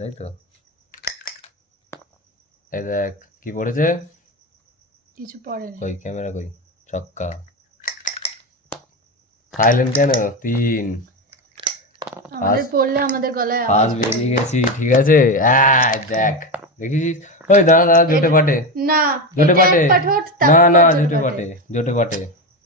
তাই তো। এই দেখ কি পড়েছে, কিছু পড়ে না। কই ক্যামেরা কই, ছক্কা। সাইলেন্ট কেন? 3 আমাদের পড়লে আমাদের গলায় পাঁচ আওয়াজ বেরিয়ে গেছি, ঠিক আছে। দেখ দেখেছিস, ওই দাঁড়া দাঁড়া, জোটে পাটে না, জোটে এটা পাটে, এক পাঠ হোক, না তারপর না জোটে জোটে পাঠে। পাটে, জোটে পাটে।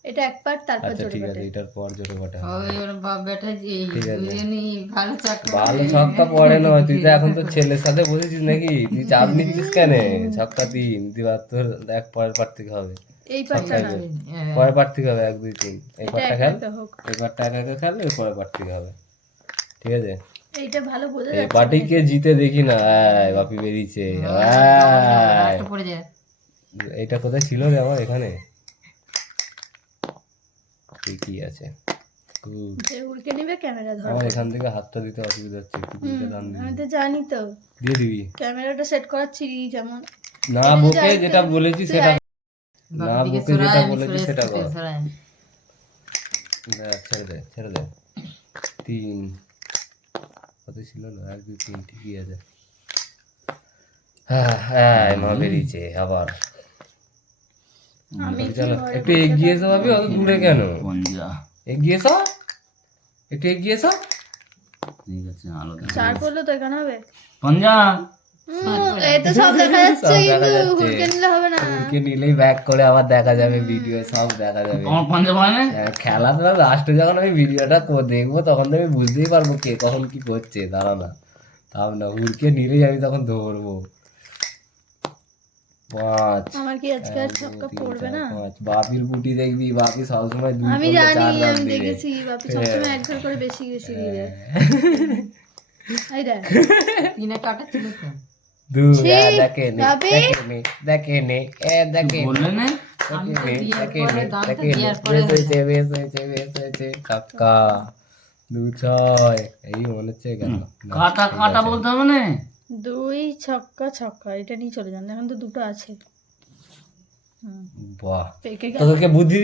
এটা এক পাঠ, তারপর আচ্ছা জোটে ঠিক পাঠে। আছে, এটার পর জোটে পাটে। ওই ওর বাপ বেটা যে ঠিক আছে। দুজনই ভালো চাকরি ভালো ছক্কা পড়ে নয়, তুই তো এখন তো ছেলের সাথে বসেছিস নাকি, তুই চাপ নিচ্ছিস কেন? ছক্কা 3 দিবার তোর, দেখ পরের পার থেকে হবে। এই পাঠটা না, পরের পার থেকে হবে 1 2 3, এই এটা পারটা এক খেল, একটা হোক। এই পারটা একা একা খেল, এর পরের পার থেকে হবে, ঠিক আছে। এইটা ভালো বোঝা এই যাচ্ছে। পার্টিকে জিতে দেখি না, বাপি বেরিয়েছে। পড়ে যায়। এটা কোথায় ছিল রে আমার? এখানে ঠিকই আছে। Good. যে উল্টে নিবে ক্যামেরা ধর। আমার এখান থেকে হাতটা দিতে অসুবিধা হচ্ছে, একটু দুইটা টান দিবি। আমি তো জানি তো, দিয়ে দিবি। ক্যামেরাটা সেট করাচ্ছি যেমন। না বকে যেটা বলেছি সেটা, না বকে যেটা বলেছি সেটা কর। দেখ, ছেড়ে দে ছেড়ে দে। 3 কত ছিল না? 1 2 3, ঠিকই আছে। হ্যাঁ মা বেরিয়েছে আবার। আমি চলো একটু এগিয়ে এসো ভাবি, অত দূরে কেন? এগিয়ে এসো, একটু এগিয়ে এসো। ঠিক আছে, আলো চার করলে তো এখানে হবে। পঞ্জা, এই তো সব দেখা যাচ্ছে, কিন্তু উল্টে নিলে হবে না। উল্টে নিলেই ব্যাক করে আবার দেখা যাবে, ভিডিও সব দেখা যাবে। আমার পঞ্জা মানে খেলা তো লাস্টে যখন আমি ভিডিওটা দেখবো তখন তো আমি বুঝতেই পারবো কে কখন কি করছে। দাঁড়া না, তাও না, উড়কে নিলেই আমি তখন ধরবো। 5 আমার কি আজকে আর ছক্কা পড়বে না? 5 বাপির বুটি দেখবি, বাপি সবসময় 2 আমি জানি, আমি দেখেছি বাপি সবসময় এক ঘর করে বেশি বেশি দিয়ে। এই দেখ তিনে কাটা ছিল তো। দেখে নে দেখে নে, দেখে বললে না, আমি তো দিয়ার পরে দাঁতটা দিয়ার পরে কাকা 2-6, এই মনে হচ্ছে কেন কাটা কাটা বলতে হবে না। 2 ছক্কা ছক্কা, এটা নিয়ে চলে যান, এখন তো দুটো আছে। বাহ, তোকে বুদ্ধি,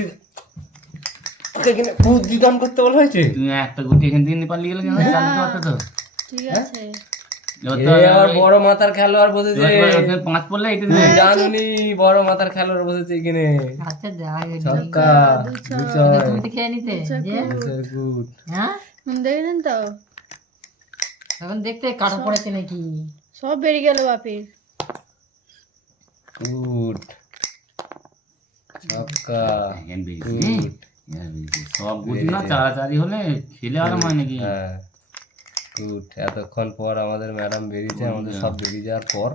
তোকে এখানে বুদ্ধি দান করতে বলা হয়েছে। তুমি একটা গুটি এখান থেকে নিয়ে পালিয়ে গেলে কেন? চালিয়ে পারতে তো। ঠিক আছে, আর বড় মাথার খেলোয়াড় বসেছে। 5 পড়লে এটা জানুনি, বড় মাথার খেলোয়াড় বসেছে এখানে। আচ্ছা যা ছক্কা 2-6, তুমি তো খেয়ে নিতে যে গুড। হ্যাঁ দেখলেন তো এখন দেখতে কাটা পড়েছে নাকি সব বেরিয়ে গেল বাপির। গুড ছক্কা, গুড। সব গুটি না চাড়াচাড়ি হলে খেলে আরাম হয় নাকি? হ্যাঁ গুড। এতক্ষণ পর আমাদের ম্যাডাম বেরিয়েছে, আমাদের সব বেরিয়ে যাওয়ার পর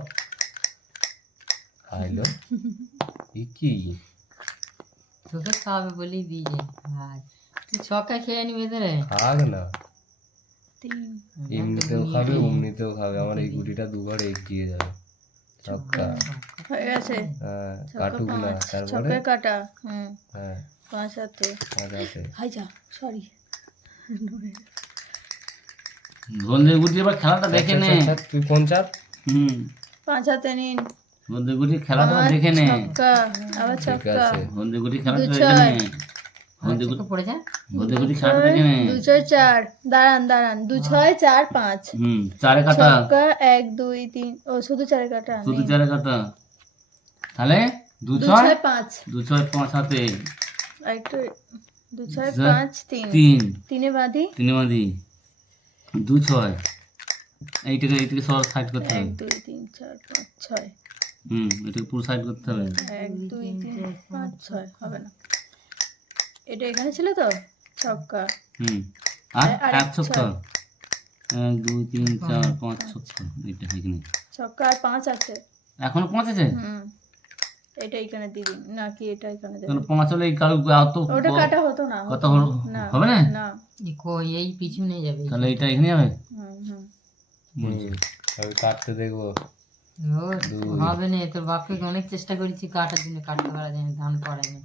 খাইলো কি তোকে খাওয়াবে বলেই দিয়ে যায়। তুই ছক্কা খেয়ে নিবি ধরে খাক না, 3 এমনিতেও খাবে অমনিতেও খাবে। আমার এই গুটিটা 2 ঘরে এগিয়ে যাবে। ছক্কা হয়ে গেছে। হ্যাঁ, কাটুক না তারপরে। ছক্কা কাটা। হ্যাঁ 5 হাতে। হাই যা, সরি। গোলদের গুটি এবার খেলাটা দেখে নে। তুই কোন চাপ? 5 হাতে নিন। গোলদের গুটি খেলাটা দেখে নে। ছক্কা, আবার ঠিক ছক্কা। আছে, গোলদের গুটি খেলাটা দেখে নে। গোলদের গুটি পড়ে যায়। গোলদের গুটি খেলাটা দেখে নে। 2 6 4, দাঁড়ান 2 6 4 5। 4 কাটা, ছক্কা 1 2 3, ও শুধু 4 কাটা। শুধু 4 কাটা। তাহলে 2 2 6 6 5, 2 6 5 হাতে একটু 2 6 5 3 3 তিনে বাঁধি। 3 মাদি 2 6, এইটাকে সব সাইড করতে 1 হবে। 2 3 4 5 6। এটাকে পুরো সাইড করতে হবে। 1 2 3 5 6 হবে না। এটা এখানে ছিল তো ছক্কা। আর আর এক ছক্কা, 1 2 3 4 5 ছক্কা, এটা এখানে ছক্কা আর 5 আছে। এখনো 5 আছে। এটা এখানে দিবি নাকি এটা এখানে দেব? তাহলে 5 হলে এই কারো তো ওটা কাটা হতো না। কত হলো? হবে না? না কই এই পিছনে যাবে। তাহলে এটা এখানে যাবে। আমি কাটতে দেখবো। হবে না, তোর বাপকে অনেক চেষ্টা করেছি কাটার জন্য, কাটতে পারা যায় না, ধান পড়ে না।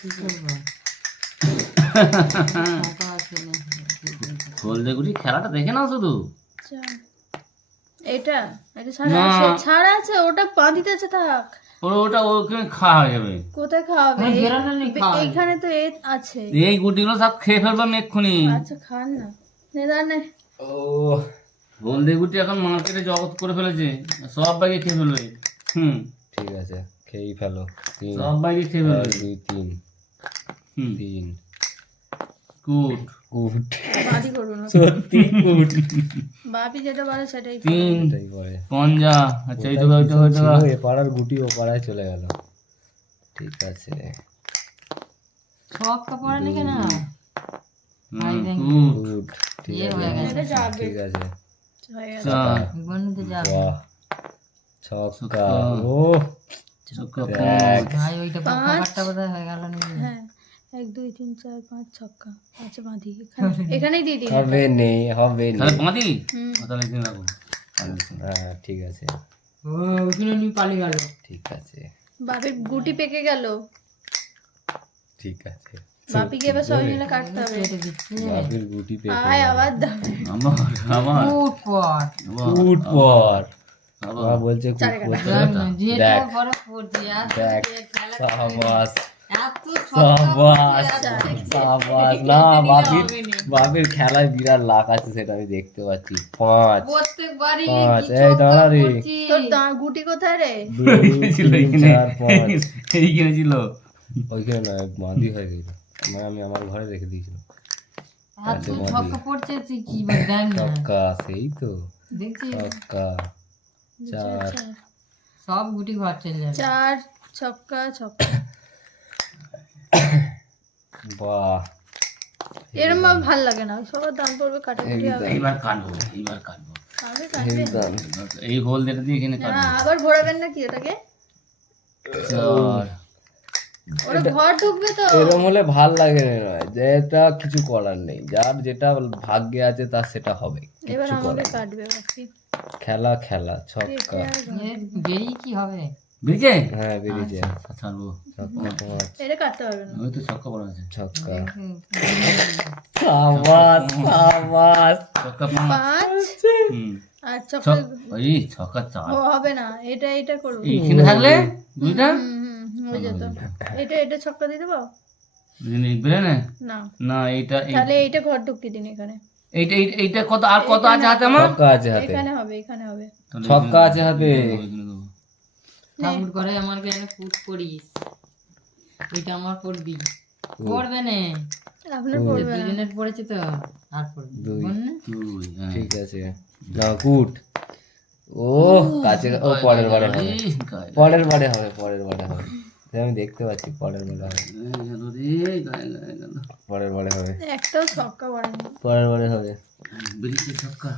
কি করবো? গোলদের গুটি খেলাটা দেখে নাও শুধু। এটা এটা ছাড়া আছে, ছাড়া আছে, ওটা বাঁধিতে আছে থাক। ওটা ওখানে খাওয়া হয়ে যাবে। কোথায় খাওয়াবে? আমার বেরোনো নেই খাওয়া। এইখানে তো এ আছে। এই গুটিগুলো সব খেয়ে ফেলবো আমি এক্ষুনি। আচ্ছা খান না, নে দাঁড়া নে। ও হলদে গুটি এখন মার্কেটে জগৎ করে ফেলেছে, সব বাইকে খেয়ে ফেলবে। ঠিক আছে, খেয়েই ফেলো। 3 সব বাইকে খেয়ে ফেলবে। 2 3 3 গুড। গুড, বাদি করবো না, সত্যি গুড। বাপি যেটা বলে সেটাই করো। 3 এটাই পরে পঞ্জা। আচ্ছা এই তো ছিল, এ পাড়ার গুটি ও পাড়ায় চলে গেল। ঠিক আছে, ছক্কা পড়ে না কেন? গুড, ঠিক এ হয়ে আছে, গেছে। এটা যাবে, ঠিক আছে। হয়ে গেল। 4 বন্ধুতে যাবে। বাহ, ছক্কা। ও ছক্কা দেখ, ভাই ওইটা পাঁচ। পকেটটা বোধহয় হয়ে গেল নাকি? হ্যাঁ 1 2 3 4 5 ছক্কা। আচ্ছা বাঁধি এখানেই দিয়ে দিন। হবে নেই, হবে তাহলে নেই। পাঁতি। হুম। তাহলে এখানে রাখো। হ্যাঁ ঠিক আছে, ও ওখানে নিয়ে পালিয়ে গেল। ঠিক আছে, বাপির গুটি পেকে গেল। ঠিক আছে। বাপিকে এবার সবাই মিলে কাটতে হবে। কেটে দিচ্ছে। বাপের গুটি পেয়ে আয় আবার দাও। আমার আমার ফুট পট। কুট পর আবার মা বলছে কুট চারে পর। যেটা দেখ। বড় পড়ছি আর দেখ, খেলা সাবাস এত সাবাস সাবাস। না, বাপির বাপির খেলায় বিরাট লাখ আছে, সেটা আমি দেখতে পাচ্ছি। 5 প্রত্যেকবারই 5 এই দাঁড়া রে। তোর গুটি কোথায় রে? 2 ছিল 3 এখানে। 4 5 এইখানে ছিল। ওইখানে না, মাদি হয়ে গেল। আমি আমার ঘরে রেখে দিয়েছিলাম। এত ছক্কা পড়ছে তুই কি বল দেখ না ছক্কা, সেই তো দেখছিস ছক্কা। 4 সব গুটি ঘর চলে যাবে 4 ছক্কা ছক্কা। বাহ, এরম ভাবে ভাল লাগে না, সবার দান পড়বে কাটাকুটি হবে। এইবার কাটবো, এইবার কাটবো। আগে হেভি কাটবে দান। এই হোল যেটা দিয়ে এখানে না, কাটবো। আবার ঘোরাবেন নাকি ওটাকে? 4 ওরা ঘর ঢুকবে তো। এরম হলে ভাল লাগে না, যেটা কিছু করার নেই, যার যেটা ভাগ্যে আছে তার সেটা হবে। এবার কিচ্ছু আমাকে করার নেই। কাটবে বাপি। খেলা খেলা, ছক্কা। বেরিয়ে কি হবে বেরিয়েছে? হ্যাঁ বেরিয়েছে। আচ্ছা, ছাড়বো। ছক্কা 5 এটা কাটতে পারবে না। ওই তো ছক্কা পড়া আছে। ছক্কা। সাবাস সাবাস। ছক্কা 5। 5 আর ছক্কা ওই ছক্কা 4। হবে না, এটা এটা করব। এইখানে থাকলে দুইটা হয়ে যেত। এটা এটা ছক্কা দিয়ে দেবো বেরে না। না, না এইটা তাহলে এইটা ঘর ঢুকিয়ে দিন এখানে। এইটা এইটা কত আর কত আছে হাতে আমার? ছক্কা আছে হাতে, এখানে হবে, এখানে হবে। তাহলে ছক্কা আছে হাতে। ওইখানে দেবো। ঠাকুর করে আমার কেন ফুট করিস ওইটা আমার পড়বি পড়বে না আপনার পড়বে না। দুজনের পড়েছে তো আর পড়বি দুই। বল না দুই, হ্যাঁ। ঠিক আছে, না কুট। ও কাছে, ও পরের বারে হবে, এই গায়ে পরের বারে হবে, পরের বারে হবে। সে আমি দেখতে পাচ্ছি, পরের বারে হবে, গায়ে গেল রে, গায়ে গায়ে গেল। পরের বারে হবে, একটাও ছক্কা পড়েনি। পরের বারে হবে। বেরিয়েছে ছক্কা।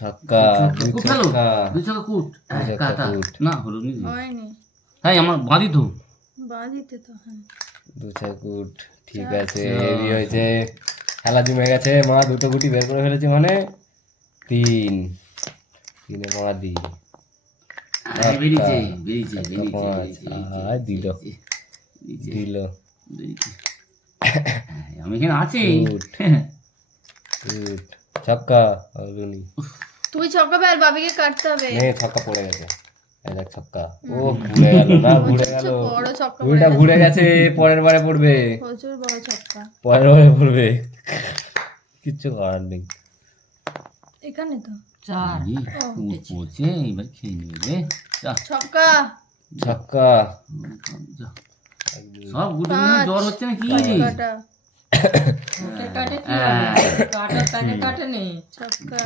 ছক্কা, দুই কুট ফেলো। ছক্কা। দুই ছক্কা কুট। দুই ছক্কা কাটা। কুট। না হলো নি। হয়নি, তাই আমার বাঁধি তো। বাঁধিতে তো হ্যাঁ। দু ছয় কুট, ঠিক আছে, হেভি হয়েছে। খেলা জমে গেছে, মা দুটো গুটি বের করে ফেলেছে, মানে 3 3-এ বাঁধি। বেরিয়েছে বেরিয়েছে ছক্কা বেরিয়েছে 5, বেরিয়েছে, আর দিল বেরিয়েছে, দিল। বেরিয়েছে। আমি এখানে আছি। কুট কুট, ছক্কা হলুনি। তুই ছক্কা পেয়ে বাবিকে কাটতে হবে। নে, ছক্কা পড়ে গেছে, এই দেখ ছক্কা। ও ঘুরে গেল, না ঘুরে গেল, বড় ছক্কা ঘুড়িটা ঘুরে গেছে, পরের বারে পড়বে, প্রচুর বড় ছক্কা। পরের বারে পড়বে, কিচ্ছু করার নেই। এখানে তো চার পড়ছে এবার খেয়ে নেবে রে। যা, ছক্কা ছক্কা, যা। সব গুটি নিয়ে জ্বর হচ্ছে না কি রে? ছক্কাটা ওকে কাটে কি হবে কাটা তাকে কাটে নেই ছক্কা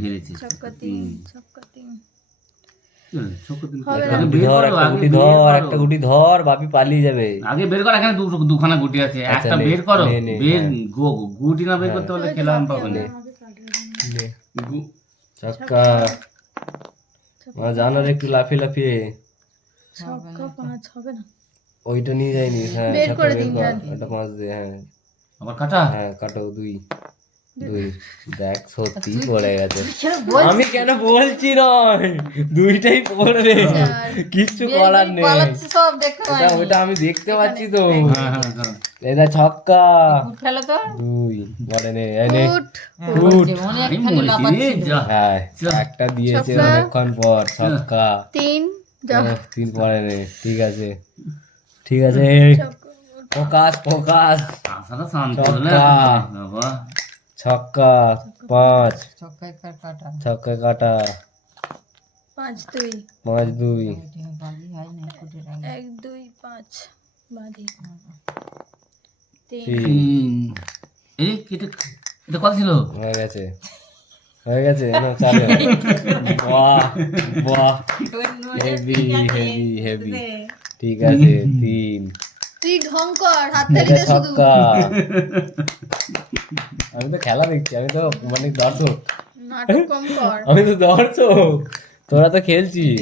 হেরেছে। ছক্কা 3 ছক্কা 3 কি হলো? ছক্কা তিন। হবে না। আগে গুটি বের ধর, করো, একটা আগে গুটি বের ধর, করো। একটা গুটি ধর, বাপি পালিয়ে যাবে। আগে বের করো, এখানে দুখানা গুটি আছে, আচ্ছা, একটা নে, বের করো। নে, নে, বের হ্যাঁ। গুটি না বের করতে পারলে খেলাম পাবো না। আমাকে কাটবে না। ছক্কা, মা জানার একটু লাফিয়ে লাফিয়ে, ছক্কা 5 হবে না। ওইটা নিয়ে যায়নি। হ্যাঁ বের ছক্কা করে বের দিন, কর, জানি। ওটা 5 দে। হ্যাঁ আবার কাটা। হ্যাঁ, কাটো 2 2। দেখ সত্যি পড়ে গেছে। কেন বল আমি কেন বলছি নয়, দুইটাই পড়বে, চার। কিচ্ছু করার নেই। পালাচ্ছে সব দেখতে পাই ওটা আমি দেখতে পাচ্ছি তো। হ্যাঁ হ্যাঁ হ্যাঁ। এটা ছক্কা ফুট ফেলো তো 2 বলে নে, এই নে। ফুট বলছে, আমি অনেকখানি মরেছি রে, লাফাচ্ছিল যা। হ্যাঁ, একটা দিয়েছে ছক্কা। অনেকক্ষণ পর, ছক্কা 3 যাও। 3 পরে নে, ঠিক আছে ঠিক আছে, ফোকাস ফোকাস, আশাটা শান্ত হলে ছক্কা। বাবা ছক্কা 5, ছক্কায় কাটা ছক্কা কাটা 5-2 5-2, বালি হয় না ফুটে রাখে 1-2-5 বাঁধি 3 এই এটা এটা কত ছিল? হয়ে গেছে হয়ে গেছে, না চালে। বাহ বাহ, হেভি হেভি হেভি, ঠিক আছে 3, তুই ঢং কর, হাত এটা তালি দে শুধু। ছক্কা। আমি তো খেলা দেখছি, আমি তো মানে দর্শক, নাটক কম কর। আমি তো দর্শক, তোরা তো খেলছিস।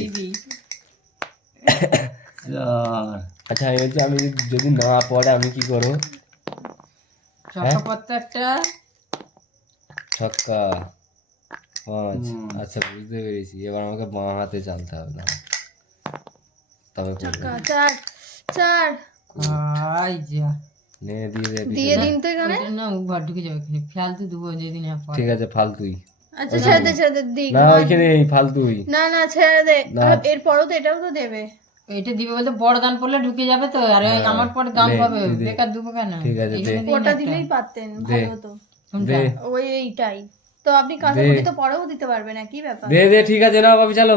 আচ্ছা আমি বলছি, আমি যদি না পড়ে আমি কি করবো? ছক্কা পড়তে একটা ছক্কা 5, আচ্ছা বুঝতে পেরেছি, এবার আমাকে বাঁ হাতে চালতে হবে না, তবে করবো। ছক্কা 4 আই যা নে দিয়ে দে দিয়ে পিছনে। দিন তো এখানে। ওইটা না ঘর ঢুকে যাবে এখানে ফালতু দেবো যেদিন পরে ঠিক আছে ফালতুই, আচ্ছা ছেড়ে দে দিক। না ওইখানে ফালতুই, না না ছেড়ে দে, না। এরপরও তো এটাও তো দেবে। এটা দিবে বলতে বড় দান পড়লে ঢুকে যাবে তো, আর এই আমার পরে গাম নে, পাবে, তুই দে। বেকার দেবো কেন? ঠিক আছে, দে। এখানে দিন ওটা একটা। দিলেই পারতেন, দে। ভালো হতো। কোনটা? দে ওই এইটাই তো, আপনি কাঁচাকুটি তো পরেও দিতে পারবেন, একই ব্যাপার। দে দে, ঠিক আছে, না ভাবি চলো,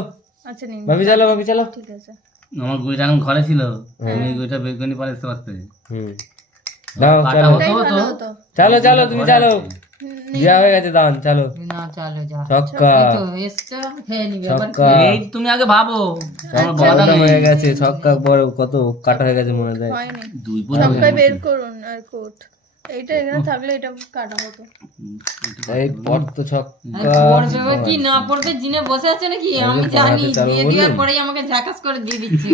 আচ্ছা নিন, ভাবি চলো, ভাবি চলো। ঠিক আছে। আমার গুইটা এখন ঘরে ছিল, তুমি গুইটা বের করে নিয়ে পালাতে পারতে। হুম, দাও কাটা চলো, হতো এটাই তো ভালো হতো। চলো চলো, তুমি চলো, যা হয়ে গেছে দান, চলো। না চালো যা ছক্কা এই তো এসছো খেয়ে নিবি আবার ছক্কা, এই তুমি আগে ভাবো, আমার ছক্কা বড়টা হয়ে নেই। গেছে, ছক্কা বড় কত কাটা হয়ে গেছে মনে হয়। হয়নি, দুই পরে ছক্কায় বের করুন আর কোট। এইটা এখানে থাকলে এটা কাটা হতো। এই পর তো আরে ছক্কা, পড়বে কি না পড়বে জিনে বসে আছে নাকি আমি যে জানি, বাড়াতে চালু দিয়ে দেওয়ার বললেন। পরেই আমাকে ঝাকাস করে দিয়ে দিচ্ছে।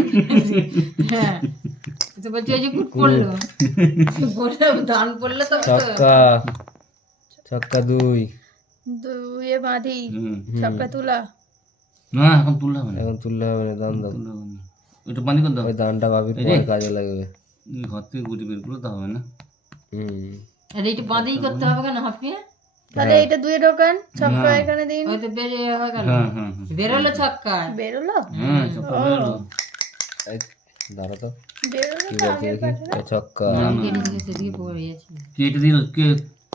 হ্যাঁ তো বলছি এই যে কুট পড়লো পড়লে ধান পড়লে তো ছক্কা ছক্কা 2, 2 বাঁধি, হুম। ছক্কা তুলা। না এখন তুললে হবে না, এখন তুললে হবে না, দান দাও, তুললে হবে না। ওইটা বান্ধি করে দাও, ওই দানটা ভাবির পরে কাজে লাগবে। ঘর থেকে গুটি বের করলে তো হবে না। হুম, আর এইটা বাঁধেই করতে হবে কেন হাঁপিয়ে? তাহলে এটা 2 ঢোকান, ছক্কা এখানে দিন। ওই তো বেরিয়ে হয়ে গেল, হ্যাঁ হ্যাঁ হ্যাঁ বেরোলো ছক্কা। বেরোলো হ্যাঁ চপ্পল বেরোলো। এই দাঁড়া তো, বেরোলো কি তো বলছে আগের দেখি, পাঠে। এই ছক্কা, এদিকে সেদিকে পড়ে গেছে কে এটা দিল, কে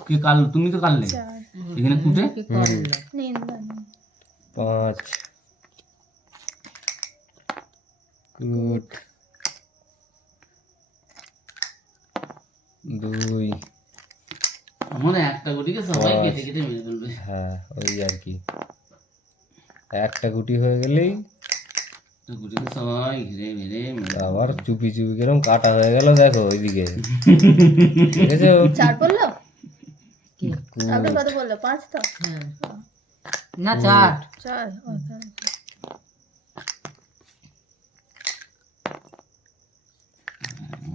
কে কাল, তুমি তো কাললে 4 এখানে কুটে। কি করলো? নিন দান। 5, গুড 2, আমার একটা গুটিকে সবাই কেটে কেটে মেরে ফেলবে। হ্যাঁ ওই আর কি, একটা গুটি হয়ে গেলেই একটা গুটিকে সবাই ঘিরে মেরে মেরে আবার চুপি চুপি কিরম কাটা হয়ে গেল, দেখো ওইদিকে, দেখেছো? 4 পড়লো, কি? আপনার কত বললো? 5 তো। হ্যাঁ না চার 4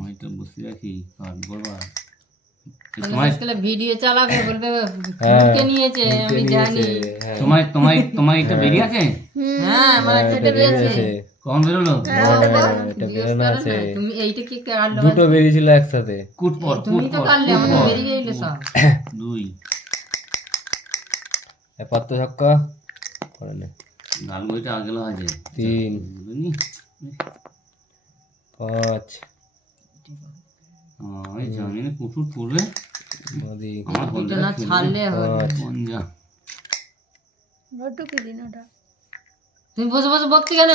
ওইটা বসে রাখি কাট বলবা। ভিডিও চালাবে বলবে হ্যাঁ, মুখে নিয়েছে আমি জানি। হ্যাঁ, তোমার তোমার তোমার এটা বেরিয়ে আছে, হ্যাঁ আমার এটা এটা বেরিয়েছে। বেরিয়েছে। কখন বেরোলো? এটা বেরোনো আছে, তুমি এইটা কি কাটলো? দুটো বেরিয়েছিল একসাথে। কুট পর কুট তুমি তো পর কাটলে কুট আমাকে পর। বেরিয়ে এলো সব। 2 এরপর তো ছক্কা করে নে, গাল বইটা আগেলো আছে 3, বুঝলি? 5, ওই জানি না কুটুট পড়বে নদী, আমার এটা না ছাড়লে হবে। 5, পঞ্জা। ঢুকে দিন ওটা। তুমি বসে বসে বকতে কেন?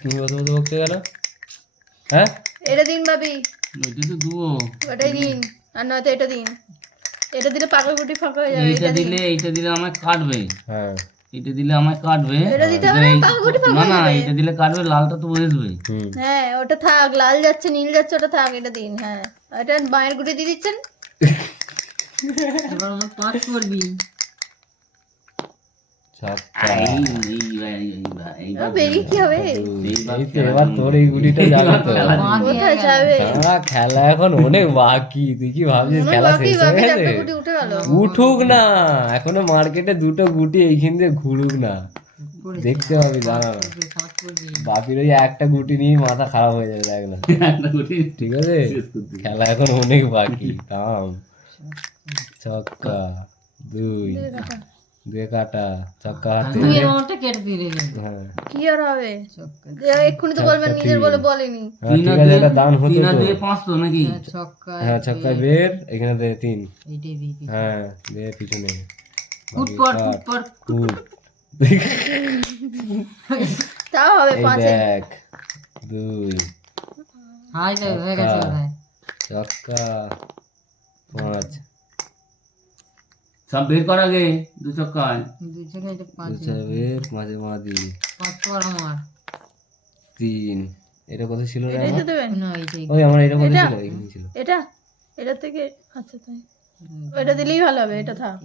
তুমি বসে বসে বকতে গেল, হ্যাঁ এটা দিন ভাবি, ওইটা তো দুও, ওটাই দিন। আর নয়তো এটা দিন, এটা দিলে পাকা গুটি ফাঁকা হয়ে যাবে। এইটা দিলে আমায় কাটবে, হ্যাঁ, এটা দিলে আমায় কাটবে। এটা দিতে হবে না, পাকা গুটি ফাঁকা না হয়ে না যাবে। এটা দিলে কাটবে, লালটা তো বসবে। হুম, হ্যাঁ ওটা থাক, লাল যাচ্ছে নীল যাচ্ছে ওটা থাক, এটা দিন। হ্যাঁ এটা বাঁয়ের গুটি দিয়ে দিচ্ছেন। এবার আমার 5 করবি। ছক্কা, বেরিয়ে কি হবে? এই তো এবার তোর এই গুলিটা যাবে তো। কোথায় যাবে? খেলা এখন অনেক বাকি, তুই কি ভাবছিস মনে খেলা বাকি শেষ হয়ে বাকি গেছে? একটা গুটি উঠে গেল। উঠুক না, এখনো মার্কেটে দুটো গুটি এইখান দিয়ে ঘুরুক না, দেখতে হবে, জানা না। 5 করবি। বাপির ওই একটা গুটি নিয়ে মাথা খারাপ হয়ে যাবে, দেখ না, ঠিক আছে? খেলা এখন অনেক বাকি, থাম। ছক্কা 2, দুয়ে কাটা, ছক্কা হাতে। তুই এর আমারটা কেটে দিলে কিন্তু। হ্যাঁ কি আর হবে? ছক্কা এক্ষুনি তো বলবেন, নিজের বলে বলেনি। হ্যাঁ, ঠিক আছে, এটা দান হতো 3 আর তো। 2 5 তো নাকি? ছক্কা হ্যাঁ ছক্কায় বের, এখানে দে 3। এইটাই দিই দিই। হ্যাঁ দে পিছনে ফুট পর ফুট পর কুট। তাও হবে এই 5 দেখ 2 হাই লে হয়ে গেছে ভাই। ছক্কা 5 সব বের কর আগে 2 ছক্কায়। দুই জায়গায় এটা 5 দুছা বের, মাঝে মাদি 5 পর আমার 3। এটা কত ছিল রে এটাই তো আমার? দেবেন। না এইটাই ওই আমার এটা কত এটা? ছিল? এখানে ছিল। এটা থেকে আচ্ছা তাই এটা দিলেই ভালো হবে। এটা থাক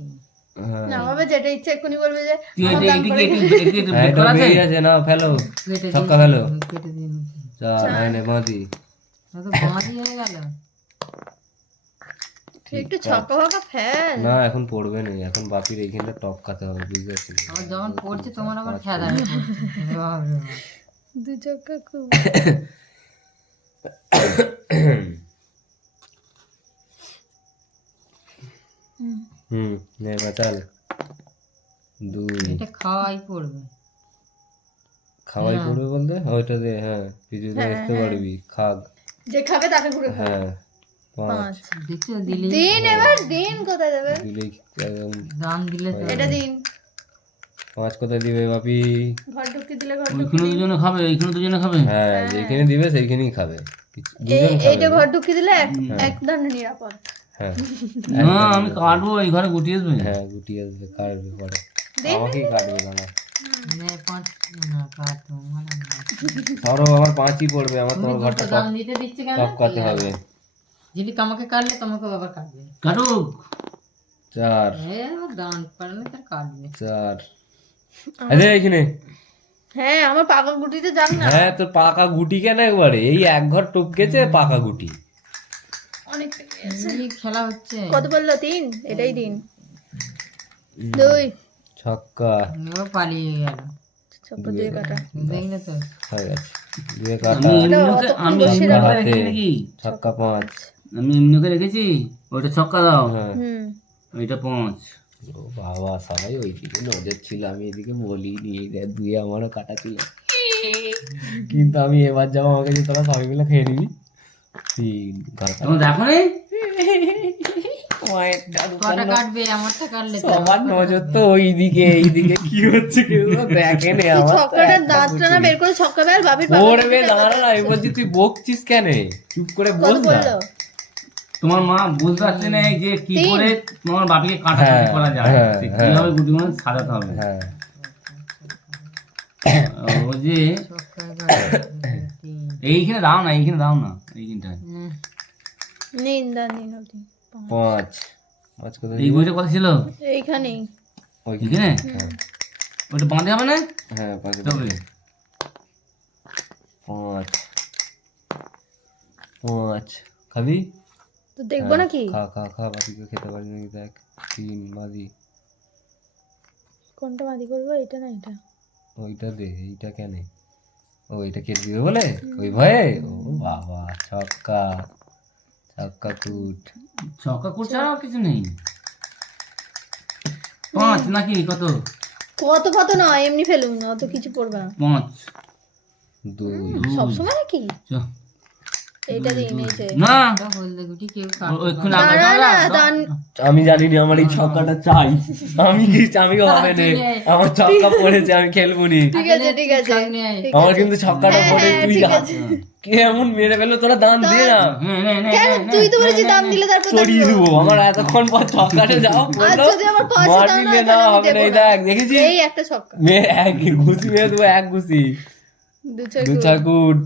হ্যাঁ না হবে, যেটা ইচ্ছে এক্ষুনি বলবে যে তুই আমার দান করে এদিকে হ্যাঁ, বের এটা কর আছে? বেরিয়ে আছে না, ফেলো কেটে দিই ছক্কা ফেলো। কেটে দিই 4 লাইনে মাদি। তো বাঁধি হয়ে গেল। একটু ছক্কা ফাঁকা ফেল। না এখন পড়বে না, এখন বাপির এইখানটা টপ খাতে হবে, বুঝতে পারছিস? আমার যখন পড়ছে তোমার আবার খেলা হয়ে পড়ছে। বাবা রে বাবা। দু ছক্কা খুব নে বাচাল 2 এটা খাওয়াই পড়বে। খাওয়াই পড়বে বলতে ওইটা দে। হ্যাঁ পিছনে আসতে পারবি, খাগ। যে খাবে তাকে ঘুরে হ্যাঁ 5 5 দেখছো দিলে দিন। এবার দিন কোথায় দেবে? দিলেই একদম। দাম দিলে তো এটা দিন। 5 কোথায় দিবে বাপি? ঘর ঢুকিয়ে দিলে ঘর ওইখানে দুজনে খাবে, এইখানে দুজনে খাবে। হ্যাঁ যেখানে দিবে সেইখানেই খাবে, দুজন খাবে এইটা না। ঘর ঢুকিয়ে দিলে এক দণ্ড নিরাপদ। হ্যাঁ না আমি কাটবো, এই ঘরে গুটিয়ে আসবে। হ্যাঁ গুটি আসবে, কাটবে পরে, আমাকেই কাটবে না। নে 5 না কাট তোমার না। ধরো আমার 5ই পড়বে, আমার তোমার ঘরটা দাম দিতে দিচ্ছে কেন? টপকাতে হবে। যদি আমাকে কাটলে তোমাকে আবার কাটবে। কাটুক। 4 দান পারলে তার কাটবে। 4 আরে এখানে। হ্যাঁ আমার পাকা গুটিতে যান না। হ্যাঁ তোর পাকা গুটি কেন একবারে? এই এক ঘর টপকেছে পাকা গুটি। অনেক এই খেলা হচ্ছে। কত বললো? 3। এটাই দিন। 2 ছক্কা এবার পালিয়ে গেল। ছক্কা দিয়ে কাটা। দেখলে তো হয়ে গেছে, দুয়ে কাটা, আমি এমনিকে হাতে। রেখেছি নাকি? ছক্কা 5। আমি এমনিকে রেখেছি। ওইটা ছক্কা দাও, হ্যাঁ ওইটা 5। ও বাবা, সবাই ওইদিকে নজর ছিল, আমি এদিকে বলিনি। দুয়ে আমারও কাটা ছিল, কিন্তু আমি এবার যাবো, আমাকে যে তোরা সবাই মিলে খেয়ে নিবি। 3 কাটা। তোমরা দেখো নি? কটা কাটবে? আমারটা কাটলে তো সবার নজর তো ওইদিকে, এইদিকে কি হচ্ছে কেউ তো দেখেনি। আমার তো ছক্কাটা একটা দাঁতটা না বের করে ছক্কা বের বাবির পড়বে, দাঁড়া না, আমি বলছি তুই বকছিস কেন? চুপ করে কত বস না। বললো? তোমার মা বুঝতে পারছে না যে কি করে তোমার বাপিকে কাটা হ্যাঁ, করা যায়, হ্যাঁ, সে হ্যাঁ। কিভাবে গুটি মানে সাজাতে হবে। হ্যাঁ ও যে ছক্কা কাটবে। এইখানে দাও না, এইখানে দাও না, এইখানটায়। নিন দান নিন আপনি। 5 5 কোথায় এই দিবি? বইটা কথা ছিল এইখানেই। ওইখানে? এখানে ওইটা বাঁধে হবে না? হ্যাঁ 5 তবে 5 5 খাবি? তো দেখবো নাকি? খা খা খা, বাপিকে খেতে পারি নাকি দেখ। 3 বাদি। কোনটা বাদি করবো? এটা না এটা? ওইটা দে, এইটা কেন? ও এটা কেটে দিবে বলে ওই ভয়ে? ও বাবা, ছক্কা ছক্কা কুট। ছক্কা করছে আর কিছু নেই। 5 নাকি কত? কত কত না, এমনি ফেলুন, অত কিছু পড়বে না। 5 2 সবসময় নাকি? চ। এইটা দিন, এই যে না ওটা হলদে গুটি কেউ কাটবে। ওইখানে দাঁড়া না, দান আমি জানি না, আমার এই ছক্কাটা চাই। আমি হবে না, আমার ছক্কা পড়েছে, আমি খেলবো নি। ঠিক আছে ঠিক আছে ঠিক আমার আছে। কিন্তু ছক্কাটা পড়ে, তুই ঠিক যা। আছে। কেমন মেরে ফেললো, তোরা দান দে না। কেন তুই তো বলেছিস দাম দিলে তারপর দাম চড়িয়ে দেবো। দেবো। আমার এতক্ষণ পর ছক্কাটা যাও আর বললো, যদি আমার পাশে দাও মারবি না, না, তাহলে আমি হবে না। দেবো এই না। দেখ, দেখেছিস? এই একটা ছক্কা। মেয়ে এক ঘুষি মেরে দেবো, এক ঘুষি। দু দু ছক্কা। চাকুট।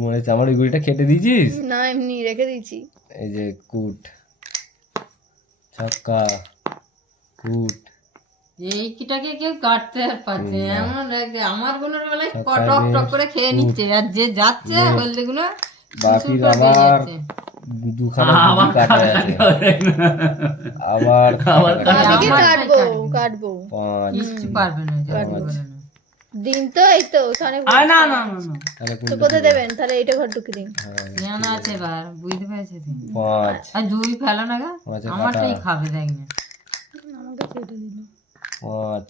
মনে হচ্ছে আমার ওই গুড়িটা কেটে দিয়েছিস। না এমনি রেখে দিয়েছি। এই যে কুট, ছক্কা কুট। এই কিটাকে কেউ কাটতে আর পারছে না। এমন লাগে আমার গুলোর বেলায় ছক্কা টক টক বেশ, করে খেয়ে নিচ্ছে, আর যে যাচ্ছে হলদে গুলো বাপির আবার দুখানা গুটি কাটা আছে, আবার বাবিকে কাটবো কাটবো। 5 কিচ্ছু পারবে না, যাবে পারবে না। দিন তো এই তো ওখানে। না না না না তাহলে তো কোথায় দেবেন? তাহলে এইটা ঘর ঢুকে দিন। জানা আছে এবার বুঝতে পেরেছে তুমি। 5 আর জুই ফেলো না গা, 5 আমারটাই খাবে দেখ না। আমাকে কেটে দিল। 5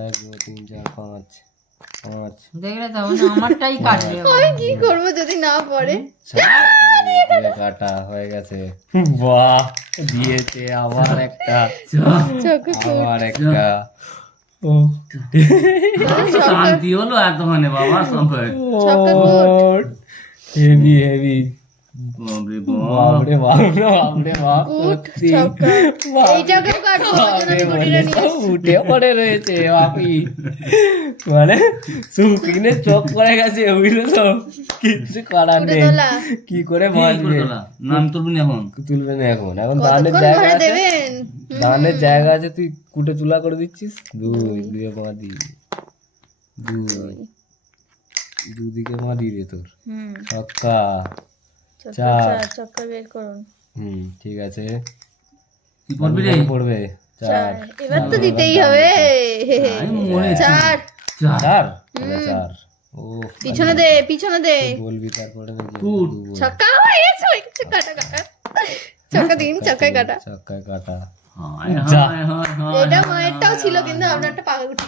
1 2 3 4 5 5 দেখলে তো আমারটাই কাটবে। আমি কি করবো যদি না পড়ে? কাটা হয়ে গেছে। বাহ, দিয়েছে আবার একটা, চক্কু আবার একটা। ও শান্তি হলো এতক্ষণে বাবা সব চক্কু হেভি হেভি। বাপরে বাপ। বাপরে বাপরে বাপরে বাপ, উঠ সত্যি চক্কা। এইটাকেও কাটবো, ওই জন্য আমি গুটিটা নিয়ে এসেছি। উঠে পড়ে রয়েছে বাপি, মানে শুকিনে চোখ পড়ে গেছে, বুঝলো তো, কিচ্ছু করার উঠে নেই। তোলা। কি করে কি করে বাঁচবে? তোলা? নাম তুলবি না এখন। তুলবে না এখন, এখন ধানের কতক্ষণ জায়গা ঘরে আছে, দেবেন? ধানের জায়গা আছে, তুই কুটে তুলা করে দিচ্ছিস। দুয়ে মাদি, দুদিকে মাদি রে তোর। হুম, ছক্কা, চক্কা চক্কা বের করুন। ঠিক আছে। কি করবি রে? পড়বে 4 এবার তো দিতেই হবে। আমি মরেছি। 4 চার। 4 4। ও পিছনে দে, পিছনে দে। বলবি তারপরে নাকি? কুট। ছক্কা হয়ে গেছে, হয়ে গেছে, কাটা কাটা। চক্কা দিন, চক্কায় কাটা। ছক্কায় কাটা। হায় যা। হায় হায় হায় এটা হায় মায়েরটাও হায় ছিল, হায় কিন্তু হায়। আপনারটা পাকা গুটি।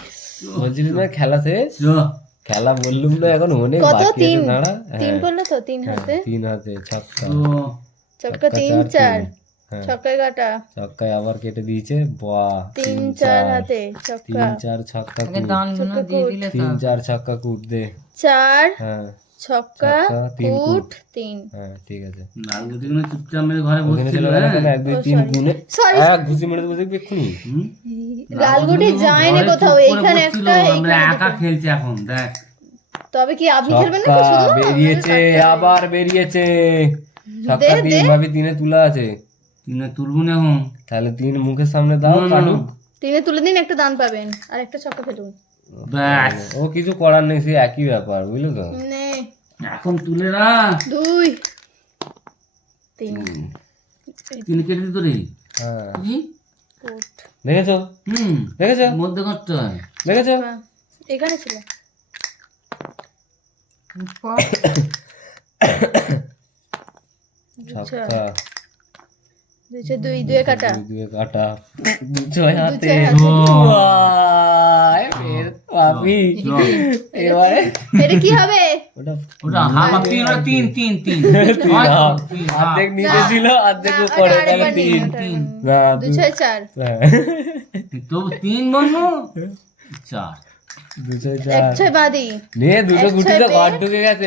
বলছিলি না খেলা শেষ? চ। খেলা বললুম না, এখন অনেক কত? বাকি আছে। 3 দাঁড়া। 3 পড়লো তো, 3 হাতে। 3 হাতে ছক্কা। চ। চক্কা 3 4 4 হ্যাঁ, ছক্কায় কাটা। ছক্কায় আবার কেটে দিয়েছে। বাহ, 3 4 হাতে চক্কা। 3 4 ছক্কা আগে কুট। দানগুলো দিয়ে দিলে 3 তো 4 ছক্কা কুট দে। 4 হ্যাঁ ছক্কা ছক্কা, 3 কুট 3। হ্যাঁ ঠিক আছে। লাল গুটিগুলো চুপচাপ মেরে ঘরে ওখানে বসছিল চলে গেল কেন? হ্যাঁ? 1 2 3 গুনে সরি, এক ঘুষি মেরে দেবো, দেখবি এক্ষুনি। হুম? লাল গুটি যায় না ঘরে কোথাও, চুপ করে এইখানে বসছিল, একটা, আমরা এইখানে একা দুটো। খেলছি এখন দেখ। তবে কি আপনি খেলবেন না ছক্কা শুধু? বেরিয়েছে, আবার বেরিয়েছে। ছক্কা দে, 3 দে। ভাবি 3 তুলা আছে, তিনে তুলবো না এখন। তাহলে 3 মুখের সামনে দাও, না, না, কাটুক। তিনে তুলে দিন, একটা দান পাবেন, আর একটা ছক্কা ফেলুন। ব্যাস ও কিছু করার নেই, সে একই ব্যাপার, বুঝলো তো। নে এখন তুলে না। 2 3 তিন কেটে দিত রে। হ্যাঁ কি? কুট। দেখেছো, হুম, দেখেছো, মধ্যে করতে হয়। দেখেছো। এখানে ছিল। ছক্কা, 2 2 কাটা। 2 কাটা, 2 হাতে। ছয় হাতে। বাহ, ফের বাপি। এবারে এটা কি হবে? ওটা ওটা হাফ তিন, ওটা তিন তিন তিন। হয় তো, তিন, হাফ। অর্ধেক নিচে ছিল, অর্ধেক না, উপরে, ওটা তাহলে আরেকবার নিন, 3। ওটা তিন। না 2 6 4 হ্যাঁ। তবু তিন বললো চার। 2 এক 4 ছয় বাদি। নে, দুটো এক গুটি তো ছয় ঘর পেয়ে। ঢুকে গেছে,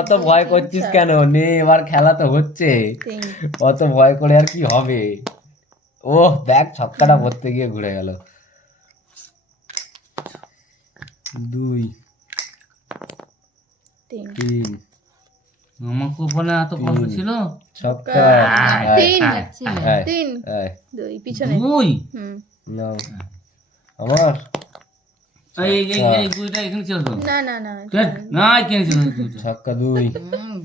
অত ভয় করছিস চার। কেন? নে, এবার খেলা তো হচ্ছে, 3 অত ভয় করে আর কি হবে? ও ব্যাগ ছক্কাটা পড়তে গিয়ে ঘুরে গেল। 2 3 3 আমার কপালে এত কষ্ট ছিল। ছক্কা। 3 এই, 3 এই, 2 পিছনে। দুই। হুম, নাও। আমার এই দুইটা এখানে ছিল তো। না না না, ধ্যাৎ, না এখানে ছিল এই দুইটা। ছক্কা 2,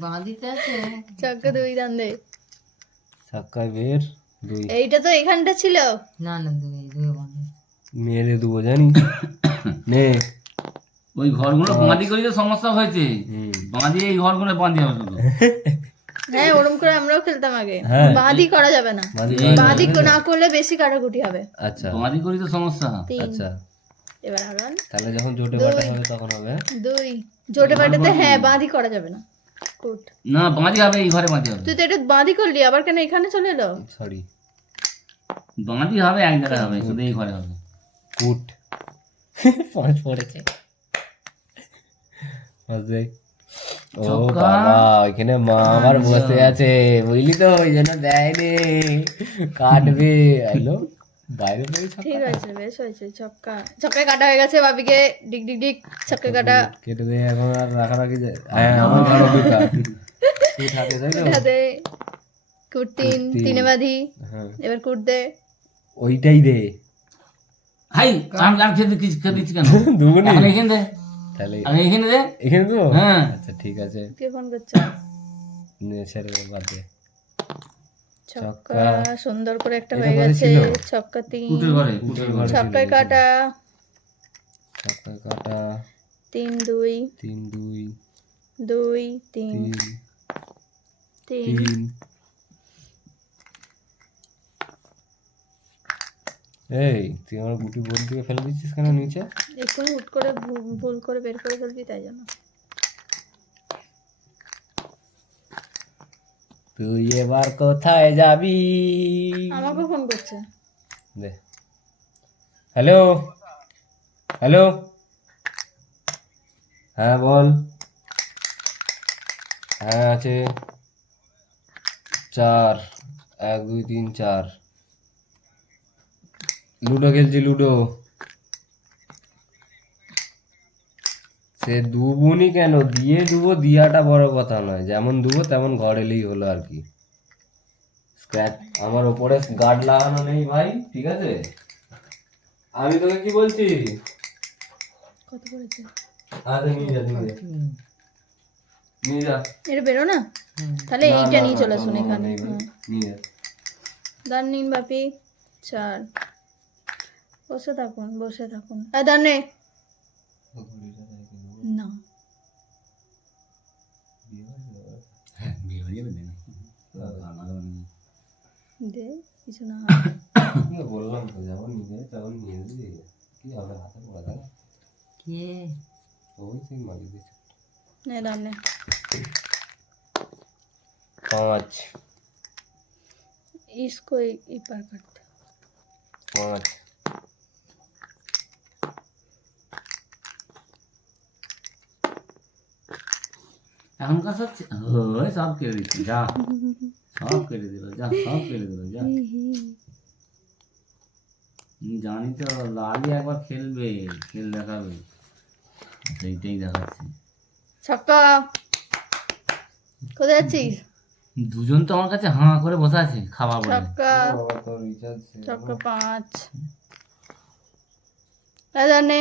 বাঁধিতে আছে। ছক্কা 2 দান দে। ছক্কায় বের 2 এইটা তো এখানটা ছিল। না না দুই দুই বাঁধে। মেরে দেবো জানি। নে। ওই ঘরগুলো বাঁধি করে তো সমস্যা হয়েছে। হুম। বাঁধি এই ঘরগুলো বাঁধি হবে শুধু। হ্যাঁ, ওরকম করে আমরাও খেলতাম আগে। হ্যাঁ। বাঁধি করা যাবে না, বাঁধি বাঁধি না করলে বেশি কাটাকুটি হবে। আচ্ছা বাঁধি করি তো সমস্যা। 3 আচ্ছা, এবার আগান। তাহলে যখন জোটে বাটা হবে তখন হবে। 2 জোটে বাটাতে, হ্যাঁ বাঁধি করা যাবে না। কুট। না বাঁধি হবে, এই ঘরে বাঁধি হবে। তুই তো এটা বাঁধি করলি, আবার কেন এখানে চলে এলো? সরি, বাঁধি হবে এক জায়গায় হবে, শুধু এই ঘরে হবে। কুট। 5 পড়েছে। বুঝলি? ও ছক্কা। বাবা, ওইখানে মা আমার বসে আছে, বুঝলি তো, ওই জন্য দেয়নি, কাটবে। আইলো বাইরে পড়ে ছক্কা। ঠিক আছে, বেশ হয়েছে। ছক্কা, ছক্কায় কাটা হয়ে গেছে বাবিকে। ডিক ডিক ডিক, ছক্কা কাটা। কেটে দে, এখন আর রাখারাখি যায়। হ্যাঁ, আমার ঘরে ঢুকা। কুট হাতে, তাই তো? হাতে কুট 3 তিন। 3 বাঁধি। হ্যাঁ, এবার কুট দে। ওইটাই দে। হাই আমি আর খেতে দিচ্ছি কেন? দুগুনি এখন এখানে দে, তাহলে আগে এখানে দে। এখানে দেবো। হ্যাঁ। আচ্ছা ঠিক আছে, কে ফোন করছে? নে ছেড়ে দে, বাদ দে। ছক্কা সুন্দর করে একটা এটা হয়ে ঘরে গেছে। ছিল? ছক্কা 3 কুটের ঘরে, কুটের ঘরে। ছক্কায় কাটা। ছক্কায় কাটা। 3 2 3 2 2 3 3 3 এই তুই আমার গুটি বোর্ড দিয়ে ফেলে দিচ্ছিস কেন নিচে? এক্ষুনি হুট করে ভুল করে বের করে ফেলবি তাই জন্য। তুই এবার কোথায় যাবি? আমাকে ফোন করছে। দে। হ্যালো হ্যালো, হ্যাঁ বল। হ্যাঁ আছে 4, 1 2 3 4। লুডো খেলছি, লুডো। সে দুবুনি কেন, দিয়ে দুবো, দিয়াটা বড় কথা নয়, যেমন দুবো তেমন ঘর এলেই হলো আর কি। স্ক্র্যাচ আমার ওপরে গার্ড লাগানো নেই ভাই, ঠিক আছে? আমি তোকে কি বলছি, কত করেছে? আরে নিয়ে যা, নিয়ে যা। এটা বেরো না, তাহলে এইটা নিয়ে চলে আসুন এখানে। নিয়ে যা। দান নিন বাপি 4। বসে থাকুন বসে থাকুন। দান নে না, হ্যাঁ বিয়ে হয়ে যাবে দে কিছু না। বললাম তো যেমন নিয়ে তেমন নিয়ে যাবি, কি হবে হাতে পড়া যায়? কে ওই সেই মালিক দিচ্ছে। নে দান নে। 5 इसको एक बार करते। 5 এখনকার সব ওই সব কেড়ে দিচ্ছে, যা সব কেড়ে দিল, যা সব কেড়ে দিল, যা। জানি তো লালি একবার খেলবে, খেল দেখাবে, সেইটাই দেখাচ্ছে। ছক্কা, কোথায় যাচ্ছিস? দুজন তো আমার কাছে হাঁ করে বসে আছে খাবার বলে। ছক্কা, বাবা তো রিচার্জ ছক্কা 5। দান নে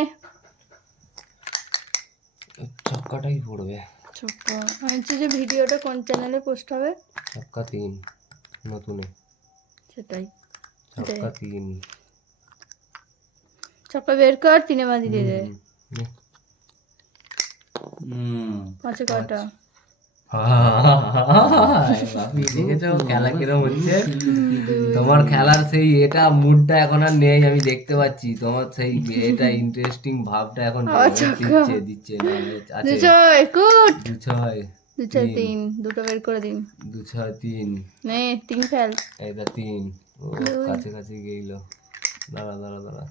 ছক্কাটাই পড়বে। ছক্কা। আমি যে ভিডিওটা কোন চ্যানেলে পোস্ট হবে? ছক্কা 3 নতুনে, সেটাই। ছক্কা 3। ছক্কা বের কর, 3 বাজি দিয়ে দে। নে। 5 কটা? বাপি দেখেছো খেলা কিরম হচ্ছে? তোমার খেলার সেই এটা মুডটা এখন আর নেই, আমি দেখতে পাচ্ছি তোমার সেই এটা ইন্টারেস্টিং ভাবটা এখন নেই। দিচ্ছে দিচ্ছে না, আছে 2 6 কুট। 2 6 2 6 3, দুটো বের করে দিন। 2 6 3। নে 3 ফেল। এটা 3। ও কাছে কাছে গেল। দাঁড়া দাঁড়া দাঁড়া,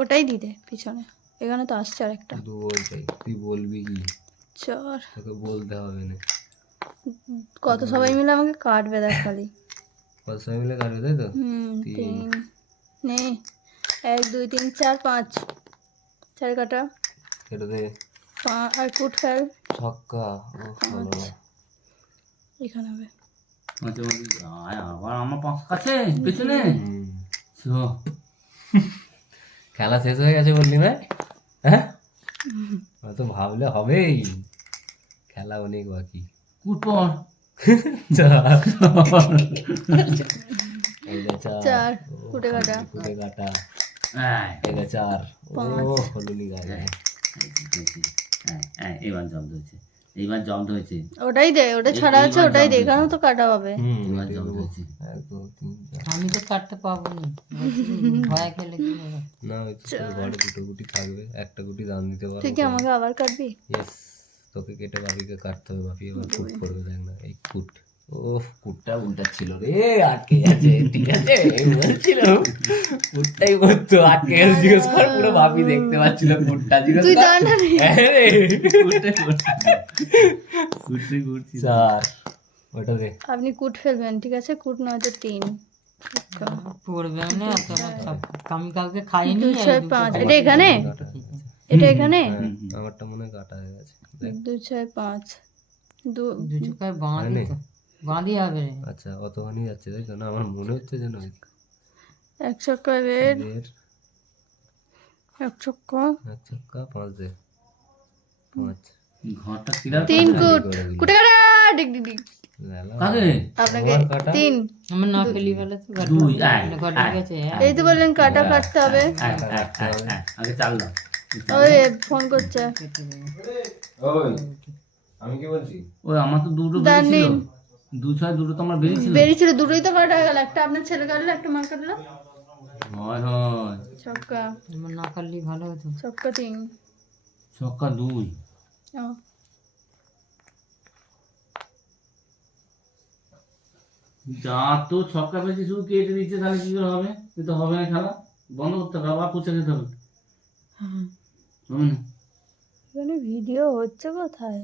ওটাই দিতে পিছনে, এখানে তো আসছে আরেকটা। দু ওইটাই তুই বলবি কি? 4। তোকে বলতে হবে না। কত সবাই মিলে আমাকে কাটবে দেখ খালি। কত সময় মিলে কাটবে তাই তো? 3 নে 1 2 3 4 5। 4 কাটা। কেটে দে। 5 আর কুট ফেল। ছক্কা। ও হলো না। এখানে হবে। আবার আমার কাছে পেছনে চ। খেলা শেষ হয়ে গেছে বললি না? হ্যাঁ, তো ভাবলে হবেই, খেলা অনেক বাকি। কুট পর এইটা 4। 4 কুটে কাটা। কুটে কাটা। হ্যাঁ এটা 4। ও 5 হলুনি গায়ে। এবার জব্দ হয়েছে, এইবার জব্দ হয়েছে। ওটাই দে, ওটা ছাড়া আছে, ওটাই দে, এখানেও তো কাটা হবে। এবার জব্দ হয়েছে। 1 2 3 4। আমি তো কাটতে পাবো না, ভয় খেলে কি হবে? না ওই তো তোর ঘরে দুটো গুটি থাকবে, একটা গুটি দান দিতে পারবো। তুই কি আমাকে আবার কাটবি? ইয়েস, তোকে কেটে বাপিকে কাটতে হবে। বাপি এবার কুট করবে, দেখ না এই কুট। ও কুটটা উল্টা ছিল রে, আটকে গেছে। ঠিক আছে বলছিল কুটটাই করতো, আটকে গেছে। জিজ্ঞেস কর, পুরো বাপি দেখতে পাচ্ছিল কুটটা। জিজ্ঞেস তুই কর। দাঁড়া না রে। হ্যাঁ রে, কুটতে ঘুরছি। 4 ওটা দে। আপনি কুট ফেলবেন, ঠিক আছে? কুট নয়তো 3। পড়বে না এত সব, আমি কাউকে খাইনি। 2 6 5। এটা এখানে, এটা এখানে। আমারটা মনে হয় কাটা হয়ে গেছে। দেখ। 2 6 5 2। দু চোখায় বাঁধি তো, বাঁধি হবে। আচ্ছা অতখানি যাচ্ছে তাই তো? না আমার মনে হচ্ছে যেন 1 ছক্কা রেড, 1 ছক্কা। 1 ছক্কা 5 দে। 5 ঘরটা ক্লিয়ার 3 কুট। কুটে কাটা। ডিক ডিক ডিক। কাকে আপনাকে আমার কাটা। 3। আমার না ফেলি ফেলে তো দুই, ঘটে গেছে। এই তো বললেন কাটা কাটতে হবে। আগে চাল দাও। ওই ফোন করছে। ওই আমি কি বলছি? ওই আমার তো দুটো দান বেরিয়েছিল, নিন। 2 6 দুটো তো আমার বেরিয়েছিল। বেরিয়েছিল, দুটোই তো কাটা হয়ে গেল। একটা আপনার ছেলে কাটলো, একটা মা কাটলো। হয় হয়। ছক্কা, আমার না পারলেই ভালো হতো। ছক্কা 3। ছক্কা 2। ও, যা তো ছক্কা পেয়েছি শুধু কেটে দিচ্ছে, তাহলে কি করে হবে? এ তো হবে না, খেলা বন্ধ করতে হবে, আবার পুছে খেতে হবে। হবে না। এখানে ভিডিও হচ্ছে কোথায়?